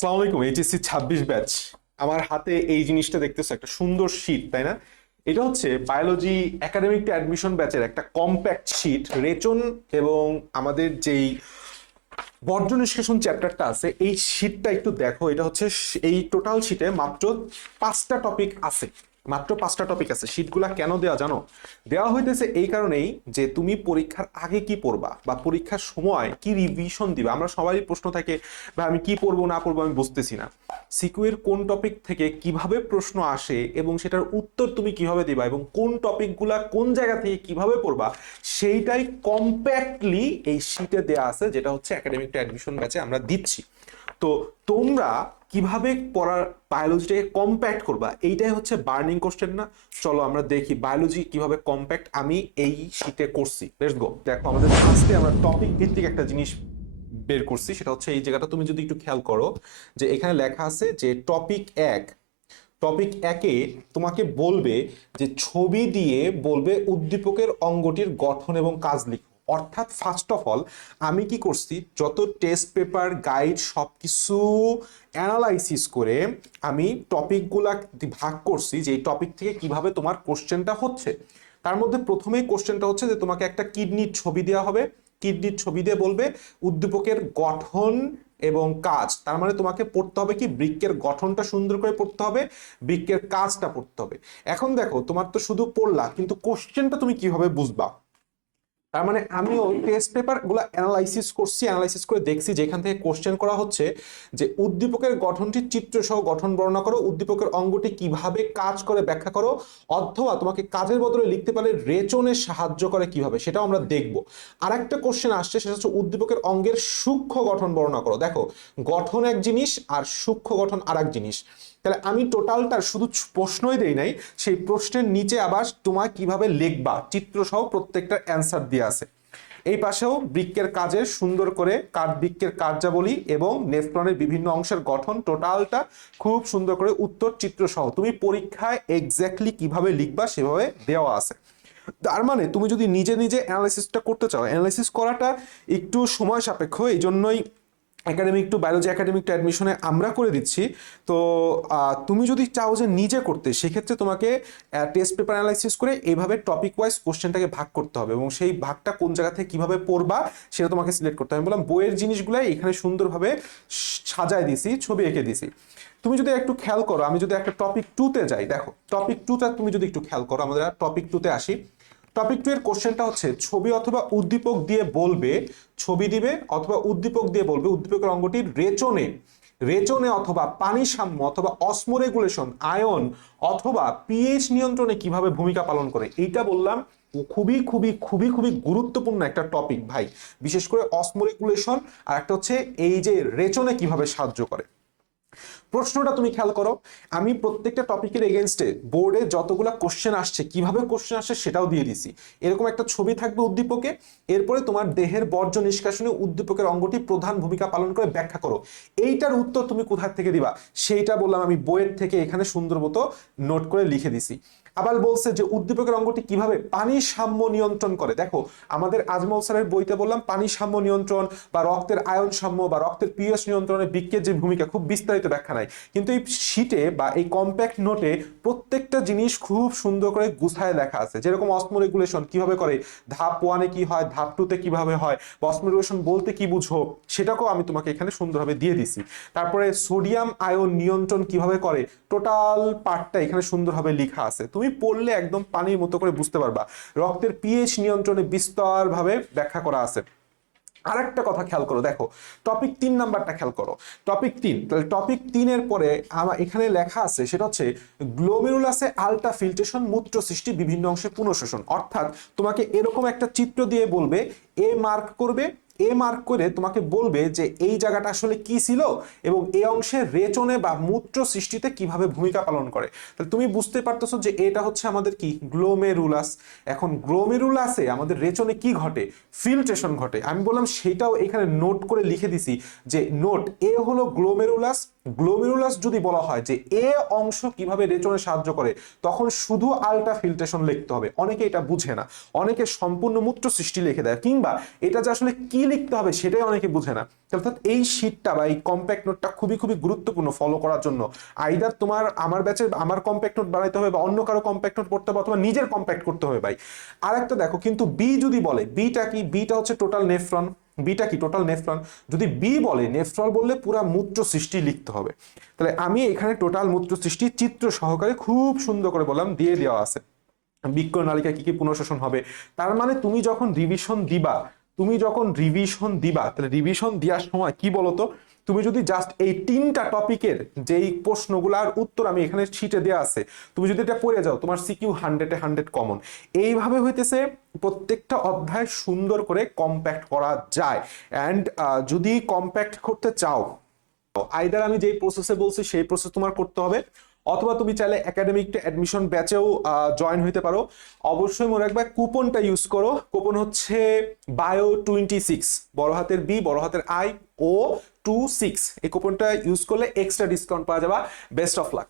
আসসালামু আলাইকুম। HSC 26 batch. আমার হাতে এই জিনিসটা দেখতেছো, একটা সুন্দর শীট, তাই না? এটা হচ্ছে বায়োলজি একাডেমিক টু অ্যাডমিশন ব্যাচের একটা কম্প্যাক্ট শীট। রেচন এবং আমাদের যেই বর্জ্য নিষ্কাশন চ্যাপ্টারটা আছে, এই শীটটা একটু দেখো। এটা হচ্ছে এই টোটাল শীটে মাত্র 5টা টপিক আছে। মাত্র 5টা টপিক আছে। শীটগুলা কেন দেওয়া জানো? দেওয়া হইতেছে এই কারণেই যে তুমি পরীক্ষার আগে কি পড়বা বা পরীক্ষার সময় কি রিভিশন দিবা। আমরা সবারই প্রশ্ন থাকে, বা আমি কি পড়বো না পড়বো আমি বুঝতেছি না। সিকিউর কোন টপিক থেকে কিভাবে প্রশ্ন আসে এবং সেটার উত্তর তুমি কিভাবে দিবা এবং কোন টপিকগুলা কোন জায়গা থেকে কিভাবে পড়বা, সেইটাই কম্প্যাক্টলি এই শীটে দেয়া আছে, যেটা হচ্ছে একাডেমিক টু অ্যাডমিশন ব্যাচে আমরা দিচ্ছি। তো তোমরা কিভাবে পড়ার বায়োলজিটাকে কম্প্যাক্ট করবা, এইটাই হচ্ছে বার্নিং কোশ্চেন না? চলো আমরা দেখি বায়োলজি কিভাবে কম্প্যাক্ট আমি এই শীটে করছি। Let's go. দেখো, আমাদের ফার্স্টে আমরা টপিক ভিত্তিক একটা জিনিস বের করছি। সেটা হচ্ছে এই জায়গাটা তুমি যদি একটু খেয়াল করো, যে এখানে লেখা আছে যে টপিক 1। টপিক 1-এ তোমাকে বলবে যে ছবি দিয়ে বলবে উদ্দীপকের অঙ্গটির গঠন এবং কাজ লিখো। অর্থাৎ ফার্স্ট অফ অল আমি কি করছি, যত টেস্ট পেপার গাইড সবকিছু অ্যানালাইসিস করে আমি টপিকগুলা ভাগ করছি যে এই টপিক থেকে কিভাবে তোমার কোশ্চেনটা হচ্ছে। তার মধ্যে প্রথমেই কোশ্চেনটা হচ্ছে যে তোমাকে একটা কিডনির ছবি দেওয়া হবে। কিডনির ছবি দিয়ে বলবে উদ্দীপকের গঠন এবং কাজ। তার মানে তোমাকে পড়তে হবে কি, বৃক্কের গঠনটা সুন্দর করে পড়তে হবে, বৃক্কের কাজটা পড়তে হবে। এখন দেখো, তোমার তো শুধু পড়লা, কিন্তু কোশ্চেনটা তুমি কিভাবে বুঝবা? তার মানে আমিও টেস্ট পেপার গুলো অ্যানালাইসিস করছি, অ্যানালাইসিস করে দেখছি যেখান থেকে কোশ্চেন করা হচ্ছে যে উদ্দীপকের গঠনটি চিত্র সহ গঠন বর্ণনা করো, উদ্দীপকের অঙ্গটি কিভাবে কাজ করে ব্যাখ্যা করো, অথবা তোমাকে কাজের বদলে লিখতে পারলে রেচনে সাহায্য করে কিভাবে, সেটাও আমরা দেখব। আর একটা কোশ্চেন আসছে, সেটা হচ্ছে উদ্দীপকের অঙ্গের সূক্ষ্ম গঠন বর্ণনা করো। দেখো, গঠন এক জিনিস আর সূক্ষ্ম গঠন আর এক জিনিস। তাহলে আমি টোটালটার শুধু প্রশ্নই দেই নাই, সেই প্রশ্নের নিচে আবার তোমার কিভাবে লিখবা চিত্র সহ প্রত্যেকটার অ্যান্সার দিয়ে আছে। এই পাশেও বৃক্কের কাজের সুন্দর করে বৃক্কের কার্যাবলী এবং নেফ্রনের বিভিন্ন অংশের গঠন, টোটালটা খুব সুন্দর করে উত্তর চিত্র সহ তুমি পরীক্ষায় এক্স্যাক্টলি কিভাবে লিখবা সেভাবে দেওয়া আছে। তার মানে তুমি যদি নিজে নিজে অ্যানালাইসিসটা করতে চাও, অ্যানালাইসিস করাটা একটু সময় সাপেক্ষ, এই জন্যই academic to biology academic to অ্যাডমিশনে আমরা করে দিচ্ছি। তো তুমি যদি চাও যে নিজে করতে, সেক্ষেত্রে তোমাকে টেস্ট পেপার অ্যানালাইসিস করে এইভাবে টপিক ওয়াইজ কোশ্চেনটাকে ভাগ করতে হবে এবং সেই ভাগটা কোন জায়গা থেকে কিভাবে পড়বা সেটা তোমাকে সিলেক্ট করতে হবে। আমি বললাম বইয়ের জিনিসগুলাই এখানে সুন্দরভাবে সাজায় দিছি, ছবি এঁকে দিছি। তুমি যদি একটু খেয়াল করো, আমি যদি একটা টপিক 2-তে যাই, দেখো টপিক 2টা তুমি যদি একটু খেয়াল করো, আমাদের টপিক 2-তে আসি। টপিক 2 এর কোশ্চেনটা হচ্ছে ছবি অথবা উদ্দীপক দিয়ে বলবে, ছবি দিবে অথবা উদ্দীপক দিয়ে বলবে উদ্দীপকের অঙ্গটির রেচনে রেচনে অথবা পানি সাম্য অথবা অসমোরেগুলেশন, আয়ন অথবা পিএইচ নিয়ন্ত্রণে কিভাবে ভূমিকা পালন করে। এইটা বললাম খুবই খুবই খুবই খুবই গুরুত্বপূর্ণ একটা টপিক ভাই। বিশেষ করে অসমোরেগুলেশন আর একটা হচ্ছে এই যে রেচনে কিভাবে সাহায্য করে। প্রশ্নটা তুমি খেয়াল করো, আমি প্রত্যেকটা টপিকের এগেনস্টে বোর্ডে যতগুলো কোশ্চেন আসছে, কিভাবে কোশ্চেন আসছে সেটাও দিয়ে দিছি। এরকম একটা ছবি থাকবে উদ্দীপকে, এরপরে তোমার দেহের বর্জ্য নিষ্কাশনে উদ্দীপকের অঙ্গটি প্রধান ভূমিকা পালন করে ব্যাখ্যা করো। এইটার উত্তর তুমি কোথা থেকে দিবা সেইটা বললাম আমি বইয়ের থেকে এখানে সুন্দর মতো নোট করে লিখে দিছি। আবার বলছে যে উদ্দীপকের অঙ্গটি কিভাবে পানি সাম্য নিয়ন্ত্রণ করে। দেখো, আমাদের আজমল স্যারের বইতে বললাম পানি সাম্য নিয়ন্ত্রণ বা রক্তের আয়ন সাম্য বা রক্তের পিএইচ নিয়ন্ত্রণে বৃক্কের যে ভূমিকা, খুব বিস্তারিত ব্যাখ্যা নাই, কিন্তু এই শীটে বা এই কম্প্যাক্ট নোটে প্রত্যেকটা জিনিস খুব সুন্দর করে গুছায় লেখা আছে। যেরকম অসমোরেগুলেশন কিভাবে করে, ধাপ 1-এ কি হয়, ধাপ 2-তে কিভাবে হয়, বা অসমোরেগুলেশন বলতে কি বুঝো সেটাকেও আমি তোমাকে এখানে সুন্দরভাবে দিয়ে দিছি। তারপরে সোডিয়াম আয়ন নিয়ন্ত্রণ কিভাবে করে, টোটাল পার্টটা এখানে সুন্দরভাবে লেখা আছে। তুমি পড়লে একদম পানির মতো করে বুঝতে পারবা। রক্তের পিএইচ নিয়ন্ত্রণে বিস্তারভাবে ব্যাখ্যা করা আছে। আরেকটা কথা খেয়াল করো, দেখো টপিক 3 নাম্বারটা খেয়াল করো। টপিক 3, তাহলে টপিক 3-এর পরে আমার এখানে লেখা আছে, সেটা হচ্ছে গ্লোমেরুলাসে আলট্রা ফিল্ট্রেশন, মূত্র সৃষ্টি, বিভিন্ন অংশে পুনঃশোষণ। অর্থাৎ তোমাকে এরকম একটা চিত্র দিয়ে বলবে, এ মার্ক করবে, এ মার্ক করে তোমাকে বলবে যে এই জায়গাটা আসলে কি ছিল এবং এই অংশে রেচনে বা মূত্র সৃষ্টিতে কিভাবে ভূমিকা পালন করে। তাহলে তুমি বুঝতে পারতেছো যে এটা হচ্ছে আমাদের কি, গ্লোমেরুলাস। এখন গ্লোমেরুলাসে আমাদের রেচনে কি ঘটে, ফিল্ট্রেশন ঘটে। আমি বললাম সেটাও এখানে নোট করে লিখে দিছি যে নোট, এ হলো গ্লোমেরুলাস। গ্লোমেরুলাস যদি বলা হয় যে এ অংশ কিভাবে রেচনে সাহায্য করে, তখন শুধু আলট্রা ফিল্ট্রেশন লিখতে হবে। অনেকে এটা বুঝে না, অনেকে সম্পূর্ণ মূত্র সৃষ্টি লিখে দেয়, কিংবা এটা যে আসলে কি লিখতে হবে সেটাই অনেকে বুঝে না। অর্থাৎ এই শীটটা বা এই কম্প্যাক্ট নোটটা খুবই খুবই গুরুত্বপূর্ণ ফলো করার জন্য। আইদার তোমার আমার ব্যাচে আমার কম্প্যাক্ট নোট বানাইতে হবে, বা অন্য কারো কম্প্যাক্ট নোট পড়তে হবে, অথবা নিজের কম্প্যাক্ট করতে হবে ভাই। আর একটা দেখো, কিন্তু বি যদি বলে, বিটা কি, বিটা হচ্ছে টোটাল নেফ্রন। বিটা কি, টোটাল নেফ্রন। যদি বি বলে, নেফ্রন বললে পুরা মূত্র সৃষ্টি লিখতে হবে। তাহলে আমি এখানে টোটাল মূত্র সৃষ্টি চিত্র সহকারে খুব সুন্দর করে বললাম, দিয়ে দেওয়া আছে। বৃক্ক নালিকা কি কি পুনঃশোষণ হবে। তার মানে তুমি যখন রিভিশন দিবা, তাহলে রিভিশন দেওয়ার সময় কি বলতো, তুমি যদি জাস্ট এই 3টা টপিকের যেই প্রশ্নগুলার উত্তর আমি এখানে শিটে দেওয়া আছে, তুমি যদি এটা পড়ে যাও, তোমার সিকিউ 100-এ 100 কমন। এইভাবে হইতেছে প্রত্যেকটা অধ্যায় সুন্দর করে কম্প্যাক্ট করা যায়। অ্যান্ড যদি কম্প্যাক্ট করতে চাও, আইদার আমি যেই প্রসেসে বলছি সেই প্রসেস তোমার করতে হবে, অথবা তুমি চাইলে একাডেমিক অ্যাডমিশন ব্যাচেও জয়েন হইতে পারো। অবশ্যই মনে রাখবে কুপনটা ইউজ করো। কুপন হচ্ছে বায়ো26, বড় হাতের বি, বড় হাতের আই, ও 26। এই কুপনটা ইউজ করলে এক্সট্রা ডিসকাউন্ট পাওয়া যাবে। Best of luck.